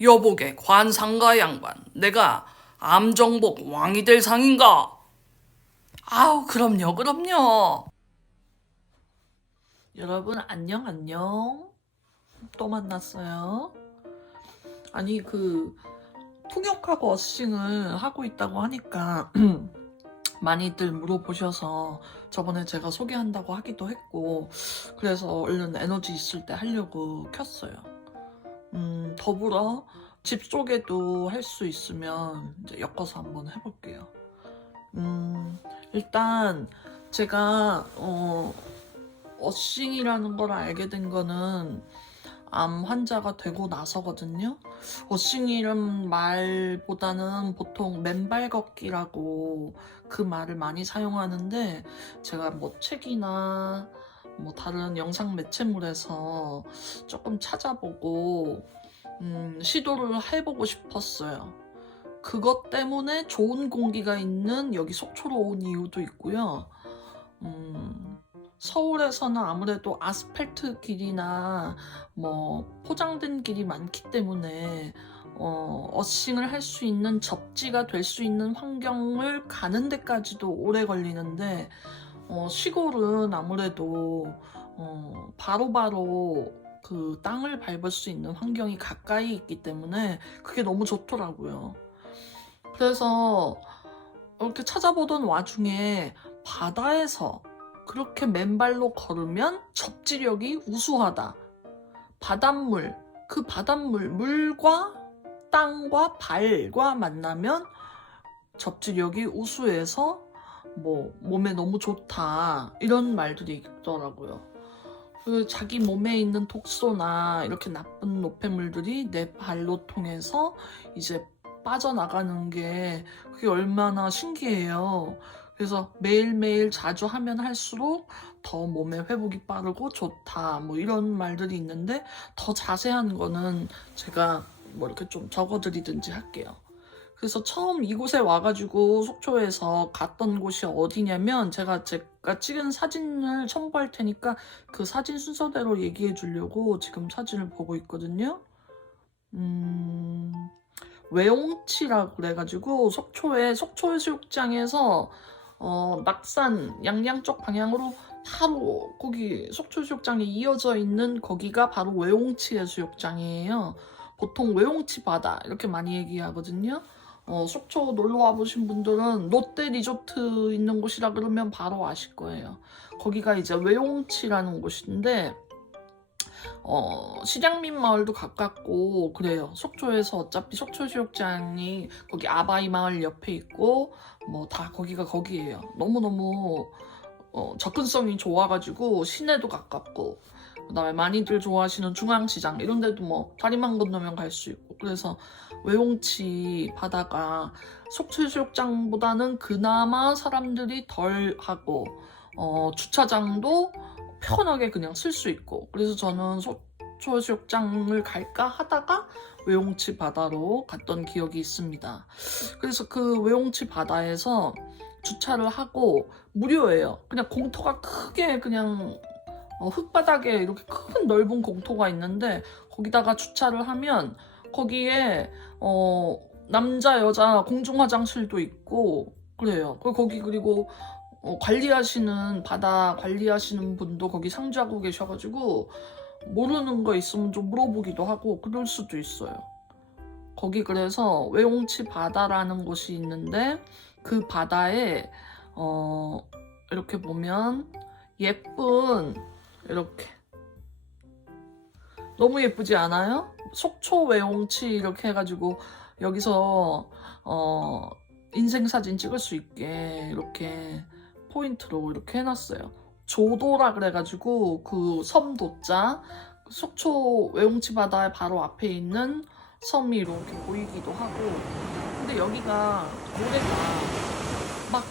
여보게 관상가 양반, 내가 암정복 왕이 될 상인가? 아우, 그럼요, 그럼요. 여러분 안녕 안녕 또 만났어요 아니 그 통역하고 어싱을 하고 있다고 하니까 많이들 물어보셔서 저번에 제가 소개한다고 하기도 했고 그래서 얼른 에너지 있을 때 하려고 켰어요 음 더불어 집 속에도 할 수 있으면 이제 엮어서 한번 해볼게요 음 일단 제가 어 어싱이라는 걸 알게 된 거는 암 환자가 되고 나서거든요. 어싱이란 말보다는 보통 맨발 걷기라고 그 말을 많이 사용하는데 제가 뭐 책이나 뭐 다른 영상 매체물에서 조금 찾아보고 음, 시도를 해보고 싶었어요. 그것 때문에 좋은 공기가 있는 여기 속초로 온 이유도 있고요. 음, 서울에서는 아무래도 아스팔트 길이나 뭐 포장된 길이 많기 때문에 어, 어싱을 할 수 있는 접지가 될 수 있는 환경을 가는 데까지도 오래 걸리는데 어, 시골은 아무래도 어, 바로바로 그 땅을 밟을 수 있는 환경이 가까이 있기 때문에 그게 너무 좋더라고요. 그래서 이렇게 찾아보던 와중에 바다에서 그렇게 맨발로 걸으면 접지력이 우수하다. 바닷물, 그 바닷물, 물과 땅과 발과 만나면 접지력이 우수해서 뭐 몸에 너무 좋다. 이런 말들이 있더라고요. 그 자기 몸에 있는 독소나 이렇게 나쁜 노폐물들이 내 발로 통해서 이제 빠져나가는 게 그게 얼마나 신기해요. 그래서 매일매일 자주 하면 할수록 더 몸의 회복이 빠르고 좋다. 뭐 이런 말들이 있는데 더 자세한 거는 제가 뭐 이렇게 좀 적어드리든지 할게요. 그래서 처음 이곳에 와가지고 속초에서 갔던 곳이 어디냐면 제가 제가 찍은 사진을 첨부할 테니까 그 사진 순서대로 얘기해 주려고 지금 사진을 보고 있거든요. 음, 외용치라고 그래가지고 속초에 속초해수욕장에서 어, 낙산 양양 쪽 방향으로 바로 거기 속초수욕장에 이어져 있는 거기가 바로 외홍치 해수욕장이에요. 보통 외홍치 바다 이렇게 많이 얘기하거든요. 어, 속초 놀러 와보신 분들은 롯데 리조트 있는 곳이라 그러면 바로 아실 거예요. 거기가 이제 외홍치라는 곳인데 어, 시장민 마을도 가깝고 그래요. 속초에서 어차피 속초수욕장이 거기 아바이 마을 옆에 있고 뭐 다 거기가 거기예요. 너무너무 어, 접근성이 좋아가지고 시내도 가깝고 그다음에 많이들 좋아하시는 중앙시장 이런 데도 뭐 다리만 건너면 갈 수 있고 그래서 외홍치 바다가 속초수욕장보다는 그나마 사람들이 덜 하고 어, 주차장도 편하게 그냥 쓸 수 있고 그래서 저는 속초수욕장을 갈까 하다가 외홍치 바다로 갔던 기억이 있습니다. 그래서 그 외홍치 바다에서 주차를 하고 무료예요. 그냥 공터가 크게 그냥 어, 흙바닥에 이렇게 큰 넓은 공터가 있는데 거기다가 주차를 하면 거기에 어, 남자 여자 공중 화장실도 있고 그래요. 거기 그리고 어, 관리하시는 바다 관리하시는 분도 거기 상주하고 계셔가지고 모르는 거 있으면 좀 물어보기도 하고 그럴 수도 있어요. 거기 그래서 외홍치 바다라는 곳이 있는데 그 바다에 어 이렇게 보면 예쁜 이렇게 너무 예쁘지 않아요? 속초 외홍치 이렇게 해가지고 여기서 어 인생 사진 찍을 수 있게 이렇게 포인트로 이렇게 해놨어요. 조도라 그래가지고 그 섬도자 속초 외홍치 바다의 바로 앞에 있는 섬이 이렇게 보이기도 하고 근데 여기가 모래가 막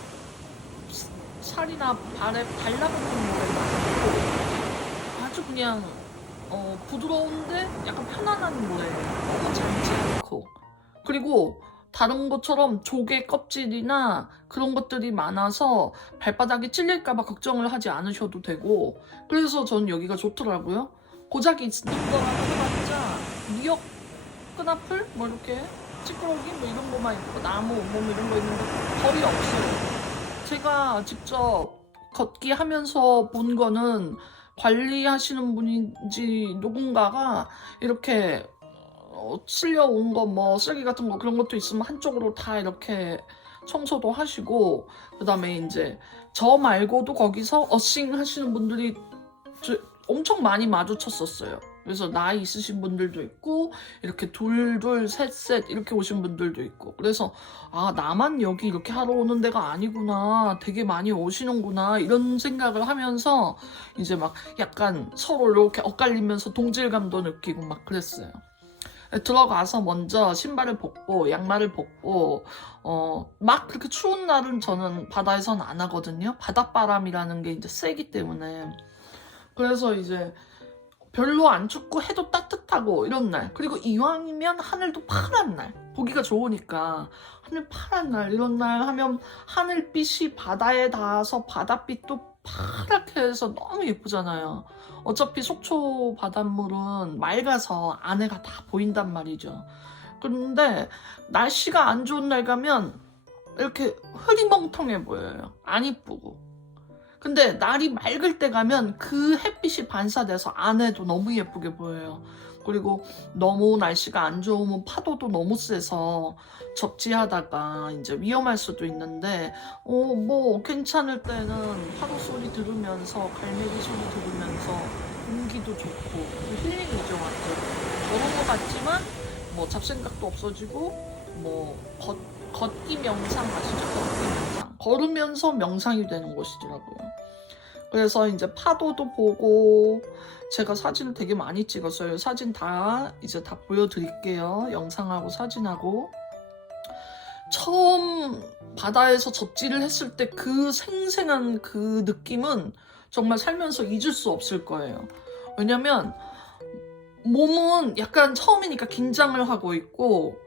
살이나 발에 발라붙는 모래가 아니고 그냥 어, 부드러운데 약간 편안한 모래예요. 너무 잘지 않고. 그리고 다른 것처럼 조개 껍질이나 그런 것들이 많아서 발바닥이 찔릴까봐 걱정을 하지 않으셔도 되고 그래서 전 여기가 좋더라고요. 고작이 있는 거라고 해봤자 미역 끈앞을 뭐 이렇게 찌끄러기? 뭐 이런 거만 있고 나무 뭐 이런 거 있는데 거의 없어요. 제가 직접 걷기 하면서 본 거는 관리하시는 분인지 누군가가 이렇게 어, 쓸려온 거 뭐 쓰레기 같은 거 그런 것도 있으면 한쪽으로 다 이렇게 청소도 하시고 그 다음에 이제 저 말고도 거기서 어싱 하시는 분들이 저- 엄청 많이 마주쳤었어요. 그래서 나이 있으신 분들도 있고 이렇게 둘둘 셋셋 이렇게 오신 분들도 있고 그래서 아 나만 여기 이렇게 하러 오는 데가 아니구나 되게 많이 오시는구나 이런 생각을 하면서 이제 막 약간 서로 이렇게 엇갈리면서 동질감도 느끼고 막 그랬어요. 들어가서 먼저 신발을 벗고 양말을 벗고 어 막 그렇게 추운 날은 저는 바다에선 안 하거든요. 바닷바람이라는 게 이제 세기 때문에 그래서 이제 별로 안 춥고 해도 따뜻하고 이런 날 그리고 이왕이면 하늘도 파란 날 보기가 좋으니까 하늘 파란 날 이런 날 하면 하늘빛이 바다에 닿아서 바닷빛도 파랗게 해서 너무 예쁘잖아요. 어차피 속초 바닷물은 맑아서 안에가 다 보인단 말이죠. 그런데 날씨가 안 좋은 날 가면 이렇게 흐리멍텅해 보여요. 안 이쁘고. 근데 날이 맑을 때 가면 그 햇빛이 반사돼서 안에도 너무 예쁘게 보여요. 그리고 너무 날씨가 안 좋으면 파도도 너무 세서 접지하다가 이제 위험할 수도 있는데, 어, 뭐, 괜찮을 때는 파도 소리 들으면서, 갈매기 소리 들으면서, 공기도 좋고, 힐링이죠, 완전. 그런 것 같지만, 뭐, 잡생각도 없어지고, 뭐, 걷, 걷기 명상 아시죠? 걷기 명상. 걸으면서 명상이 되는 곳이더라고요. 그래서 이제 파도도 보고, 제가 사진을 되게 많이 찍었어요. 사진 다 이제 다 보여드릴게요. 영상하고 사진하고. 처음 바다에서 접지를 했을 때 그 생생한 그 느낌은 정말 살면서 잊을 수 없을 거예요. 왜냐면 몸은 약간 처음이니까 긴장을 하고 있고,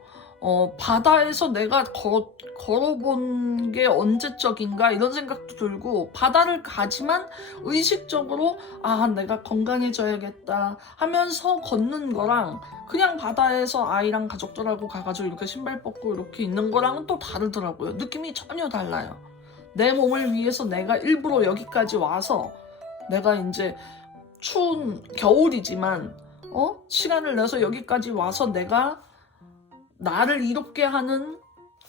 어, 바다에서 내가 거- 걸어본 게 언제적인가 이런 생각도 들고, 바다를 가지만 의식적으로 아, 내가 건강해져야겠다 하면서 걷는 거랑 그냥 바다에서 아이랑 가족들하고 가가지고 이렇게 신발 벗고 이렇게 있는 거랑은 또 다르더라고요. 느낌이 전혀 달라요. 내 몸을 위해서 내가 일부러 여기까지 와서 내가 이제 추운 겨울이지만 어? 시간을 내서 여기까지 와서 내가 나를 이롭게 하는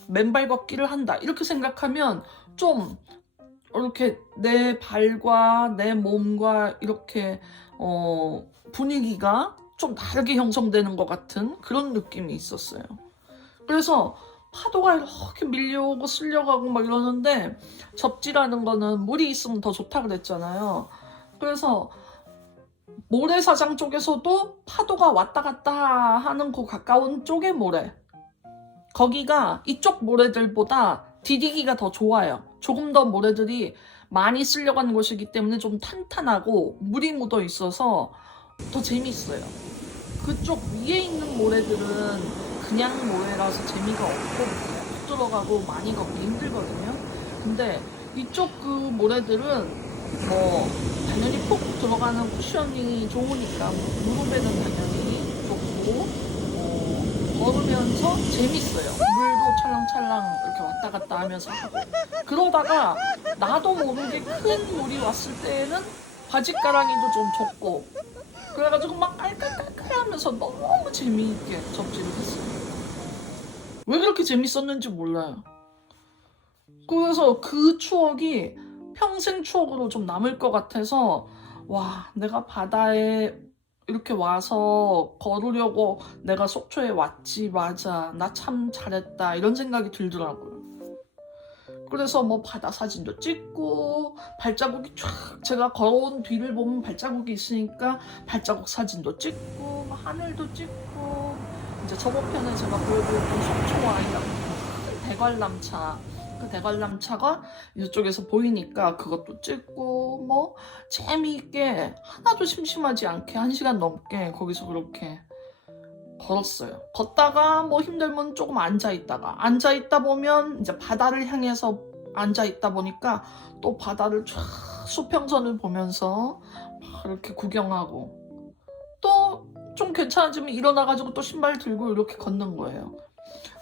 맨발 걷기를 한다. 이렇게 생각하면 좀 이렇게 내 발과 내 몸과 이렇게 어, 분위기가 좀 다르게 형성되는 것 같은 그런 느낌이 있었어요. 그래서 파도가 이렇게 밀려오고 쓸려가고 막 이러는데 접지라는 거는 물이 있으면 더 좋다 그랬잖아요. 그래서 모래사장 쪽에서도 파도가 왔다 갔다 하는 그 가까운 쪽의 모래. 거기가 이쪽 모래들보다 디디기가 더 좋아요. 조금 더 모래들이 많이 쓸려간 곳이기 때문에 좀 탄탄하고 물이 묻어 있어서 더 재밌어요. 그쪽 위에 있는 모래들은 그냥 모래라서 재미가 없고 푹 들어가고 많이 걷기 힘들거든요. 근데 이쪽 그 모래들은 뭐 당연히 푹 들어가는 쿠셔닝이 좋으니까 무릎에는 당연히 좋고 어, 걸으면 서 재밌어요. 물도 찰랑찰랑 이렇게 왔다 갔다 하면서 하고 그러다가 나도 모르게 큰 물이 왔을 때에는 바지가랑이도 좀 좁고 그래가지고 막 깔깔깔깔 하면서 너무 재미있게 접지를 했어요. 왜 그렇게 재밌었는지 몰라요. 그래서 그 추억이 평생 추억으로 좀 남을 것 같아서 와 내가 바다에 이렇게 와서 걸으려고 내가 속초에 왔지 맞아 나 참 잘했다 이런 생각이 들더라고요. 그래서 뭐 바다 사진도 찍고 발자국이 쫙 제가 걸어온 뒤를 보면 발자국이 있으니까 발자국 사진도 찍고 뭐 하늘도 찍고 이제 저번 편에 제가 보여드렸던 속초와이랑 큰 대관람차 그 대관람차가 이쪽에서 보이니까 그것도 찍고 뭐 재미있게 하나도 심심하지 않게 한 시간 넘게 거기서 그렇게 걸었어요. 걷다가 뭐 힘들면 조금 앉아 있다가 앉아 있다 보면 이제 바다를 향해서 앉아 있다 보니까 또 바다를 쫙 수평선을 보면서 막 이렇게 구경하고 또 좀 괜찮아지면 일어나가지고 또 신발 들고 이렇게 걷는 거예요.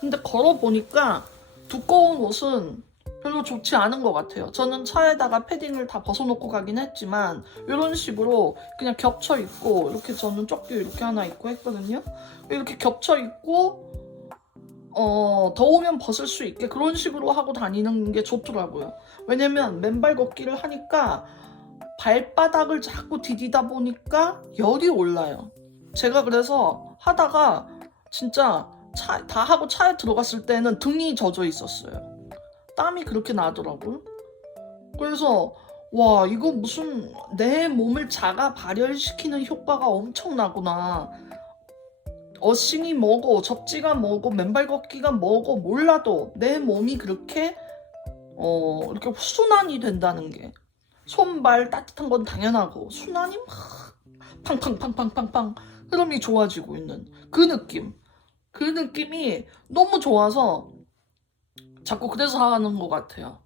근데 걸어 보니까 두꺼운 옷은 별로 좋지 않은 것 같아요. 저는 차에다가 패딩을 다 벗어놓고 가긴 했지만 이런 식으로 그냥 겹쳐 입고 이렇게 저는 조끼 이렇게 하나 입고 했거든요. 이렇게 겹쳐 입고 어 더우면 벗을 수 있게 그런 식으로 하고 다니는 게 좋더라고요. 왜냐면 맨발 걷기를 하니까 발바닥을 자꾸 디디다 보니까 열이 올라요. 제가 그래서 하다가 진짜 차, 다 하고 차에 들어갔을 때는 등이 젖어 있었어요. 땀이 그렇게 나더라고요. 그래서 와 이거 무슨 내 몸을 자가 발열시키는 효과가 엄청나구나. 어싱이 뭐고 접지가 뭐고 맨발 걷기가 뭐고 몰라도 내 몸이 그렇게 어 이렇게 순환이 된다는 게 손발 따뜻한 건 당연하고 순환이 막 팡팡팡팡팡팡 흐름이 좋아지고 있는 그 느낌 그 느낌이 너무 좋아서 자꾸 그래서 하는 것 같아요.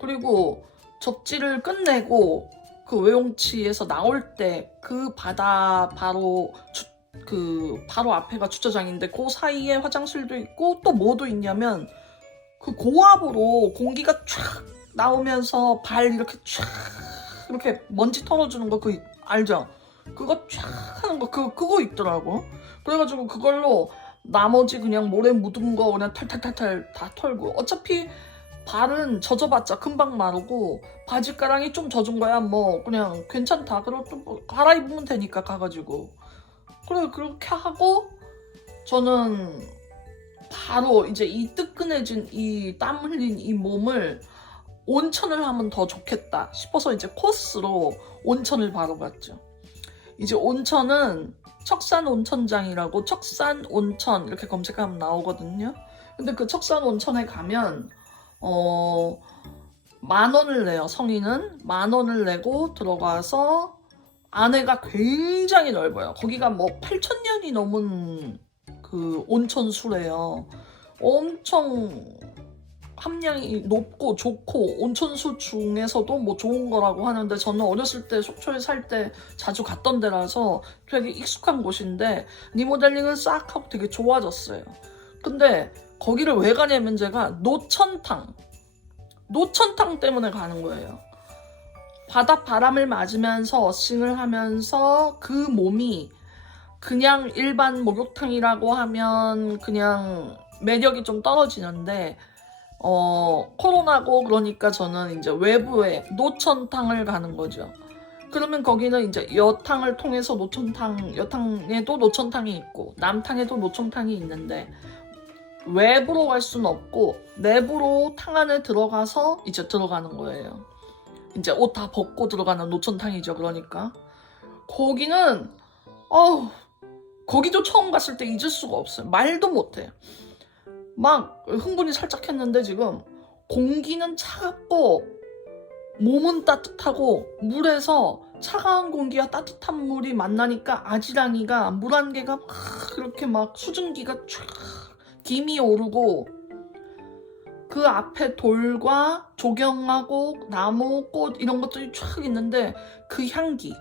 그리고 접지를 끝내고 그 외용치에서 나올 때 그 바다 바로 주, 그 바로 앞에가 주차장인데 그 사이에 화장실도 있고 또 뭐도 있냐면 그 고압으로 공기가 쫙 나오면서 발 이렇게 쫙 이렇게 먼지 털어주는 거 그 알죠? 그거 쫙 하는 거 그 그거 있더라고. 그래가지고 그걸로 나머지 그냥 모래 묻은 거 그냥 탈탈탈탈 다 털고 어차피 발은 젖어봤자 금방 마르고 바지가랑이 좀 젖은 거야. 뭐 그냥 괜찮다. 그럼 또뭐 갈아입으면 되니까 가가지고. 그래 그렇게 하고 저는 바로 이제 이 뜨끈해진 이 땀 흘린 이 몸을 온천을 하면 더 좋겠다 싶어서 이제 코스로 온천을 바로 갔죠. 이제 온천은 척산 온천장이라고 척산 온천 이렇게 검색하면 나오거든요. 근데 그 척산 온천에 가면 어, 만 원을 내요. 성인은 만 원을 내고 들어가서 안에가 굉장히 넓어요. 거기가 뭐 8천 년이 넘은 그 온천수래요. 엄청 함량이 높고 좋고 온천수 중에서도 뭐 좋은 거라고 하는데 저는 어렸을 때 속초에 살 때 자주 갔던 데라서 되게 익숙한 곳인데 리모델링을 싹 하고 되게 좋아졌어요. 근데 거기를 왜 가냐면 제가 노천탕 노천탕 때문에 가는 거예요. 바다 바람을 맞으면서 어싱을 하면서 그 몸이 그냥 일반 목욕탕이라고 하면 그냥 매력이 좀 떨어지는데 어 코로나고 그러니까 저는 이제 외부에 노천탕을 가는 거죠. 그러면 거기는 이제 여탕을 통해서 노천탕 여탕에도 노천탕이 있고 남탕에도 노천탕이 있는데 외부로 갈 수는 없고 내부로 탕 안에 들어가서 이제 들어가는 거예요. 이제 옷 다 벗고 들어가는 노천탕이죠. 그러니까 거기는 어우 거기도 처음 갔을 때 잊을 수가 없어요. 말도 못해. 막 흥분이 살짝 했는데 지금 공기는 차갑고 몸은 따뜻하고 물에서 차가운 공기와 따뜻한 물이 만나니까 아지랑이가 물 한 개가 막 이렇게 막 수증기가 쫙 김이 오르고 그 앞에 돌과 조경하고 나무 꽃 이런 것들이 쫙 있는데 그 향기.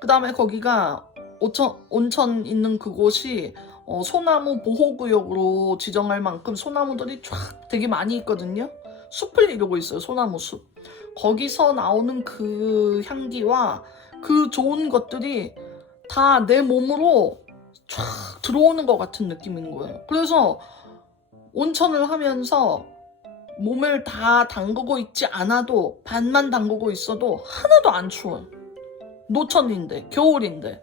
그 다음에 거기가 온천, 온천 있는 그곳이 어, 소나무 보호구역으로 지정할 만큼 소나무들이 쫙 되게 많이 있거든요 숲을 이루고 있어요 소나무 숲 거기서 나오는 그 향기와 그 좋은 것들이 다 내 몸으로 쫙 들어오는 것 같은 느낌인 거예요. 그래서 온천을 하면서 몸을 다 담그고 있지 않아도 반만 담그고 있어도 하나도 안 추워요. 노천인데 겨울인데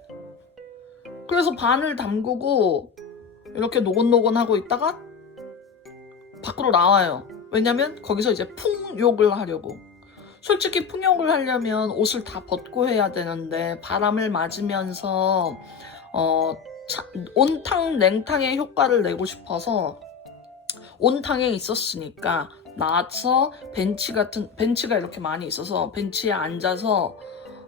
그래서 반을 담그고 이렇게 노곤노곤 하고 있다가 밖으로 나와요. 왜냐면 거기서 이제 풍욕을 하려고. 솔직히 풍욕을 하려면 옷을 다 벗고 해야 되는데 바람을 맞으면서 어, 차- 온탕 냉탕의 효과를 내고 싶어서 온탕에 있었으니까 나와서 벤치 같은 벤치가 이렇게 많이 있어서 벤치에 앉아서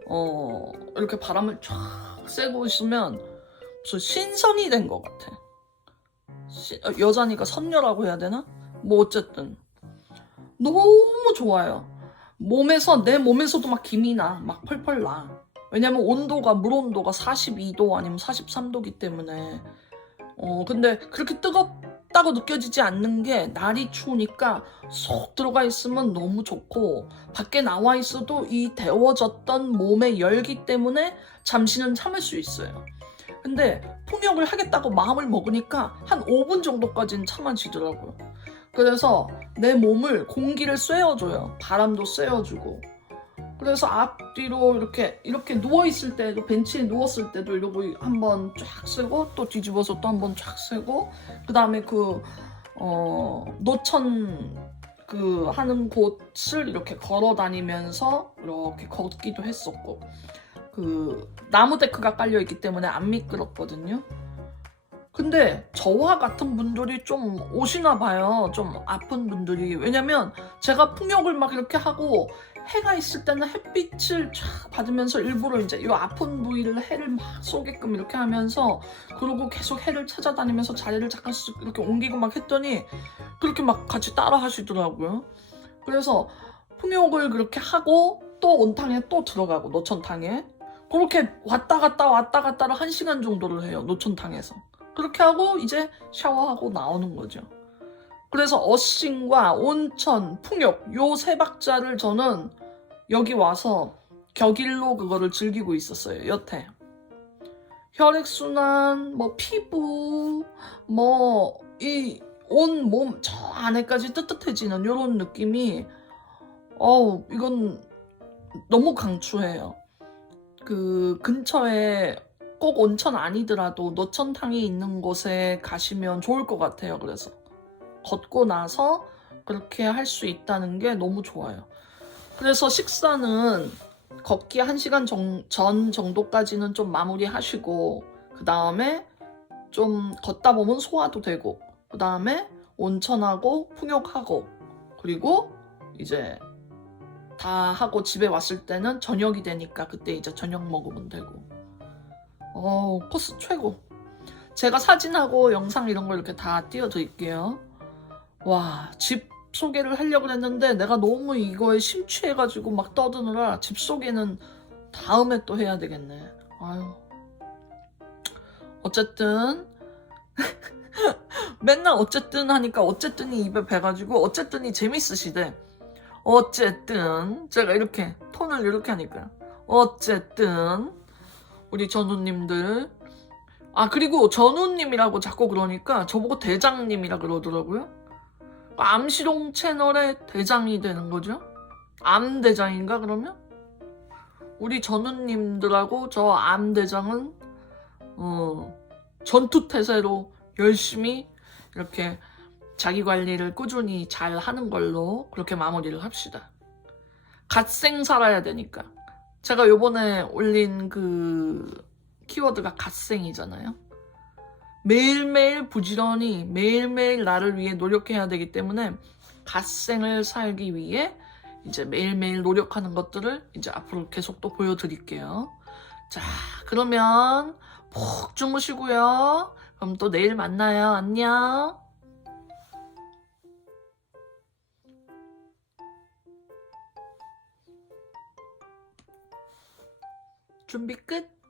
어, 이렇게 바람을 쫙 쐬고 있으면 무슨 신선이 된 것 같아. 시- 어, 여자니까 선녀라고 해야 되나? 뭐 어쨌든 너무 좋아요. 몸에서 내 몸에서도 막 김이 나, 막 펄펄 나. 왜냐면 온도가 물 온도가 42도 아니면 43도기 때문에 어 근데 그렇게 뜨겁다고 느껴지지 않는 게 날이 추우니까 쏙 들어가 있으면 너무 좋고 밖에 나와 있어도 이 데워졌던 몸의 열기 때문에 잠시는 참을 수 있어요. 근데 풍욕을 하겠다고 마음을 먹으니까 한 5분 정도까지는 참아지더라고요. 그래서 내 몸을 공기를 쐬어줘요. 바람도 쐬어주고. 그래서 앞뒤로 이렇게 이렇게 누워 있을 때도 벤치에 누웠을 때도 이러고 한번 쫙 쓰고 또 뒤집어서 또 한번 쫙 쓰고 그 다음에 그 어, 노천 그 하는 곳을 이렇게 걸어 다니면서 이렇게 걷기도 했었고 그 나무 데크가 깔려 있기 때문에 안 미끄럽거든요. 근데 저와 같은 분들이 좀 오시나 봐요. 좀 아픈 분들이. 왜냐면 제가 풍욕을 막 이렇게 하고 해가 있을 때는 햇빛을 쫙 받으면서 일부러 이제 이 아픈 부위를 해를 막 쏘게끔 이렇게 하면서 그러고 계속 해를 찾아다니면서 자리를 잠깐씩 이렇게 옮기고 막 했더니 그렇게 막 같이 따라 하시더라고요. 그래서 풍욕을 그렇게 하고 또 온탕에 또 들어가고 노천탕에 그렇게 왔다 갔다 왔다 갔다를 한 시간 정도를 해요 노천탕에서 그렇게 하고 이제 샤워하고 나오는 거죠. 그래서 어싱과 온천, 풍욕 요 세 박자를 저는 여기 와서 격일로 그거를 즐기고 있었어요. 여태 혈액순환, 뭐 피부, 뭐 이 온 몸 저 안에까지 뜨뜻해지는 이런 느낌이 어우 이건 너무 강추해요. 그 근처에 꼭 온천 아니더라도 노천탕이 있는 곳에 가시면 좋을 것 같아요. 그래서 걷고 나서 그렇게 할 수 있다는 게 너무 좋아요. 그래서 식사는 걷기 1시간 정- 전 정도까지는 좀 마무리 하시고 그 다음에 좀 걷다 보면 소화도 되고 그 다음에 온천하고 풍욕하고 그리고 이제 다 하고 집에 왔을 때는 저녁이 되니까 그때 이제 저녁 먹으면 되고. 어 코스 최고. 제가 사진하고 영상 이런 거 이렇게 다 띄워드릴게요. 와 집 소개를 하려고 했는데 내가 너무 이거에 심취해가지고 막 떠드느라 집 소개는 다음에 또 해야 되겠네. 아유. 어쨌든 맨날 어쨌든 하니까 어쨌든이 입에 배가지고 어쨌든이 재밌으시대 어쨌든 제가 이렇게 톤을 이렇게 하니까 어쨌든 우리 전우님들. 아 그리고 전우님이라고 자꾸 그러니까 저보고 대장님이라 그러더라고요. 암시롱 채널의 대장이 되는 거죠? 암대장인가 그러면? 우리 전우님들하고 저 암대장은 어, 전투태세로 열심히 이렇게 자기 관리를 꾸준히 잘 하는 걸로 그렇게 마무리를 합시다. 갓생 살아야 되니까. 제가 요번에 올린 그 키워드가 갓생이잖아요. 매일매일 부지런히 매일매일 나를 위해 노력해야 되기 때문에 갓생을 살기 위해 이제 매일매일 노력하는 것들을 이제 앞으로 계속 또 보여드릴게요. 자, 그러면 푹 주무시고요. 그럼 또 내일 만나요. 안녕. 준비 끝.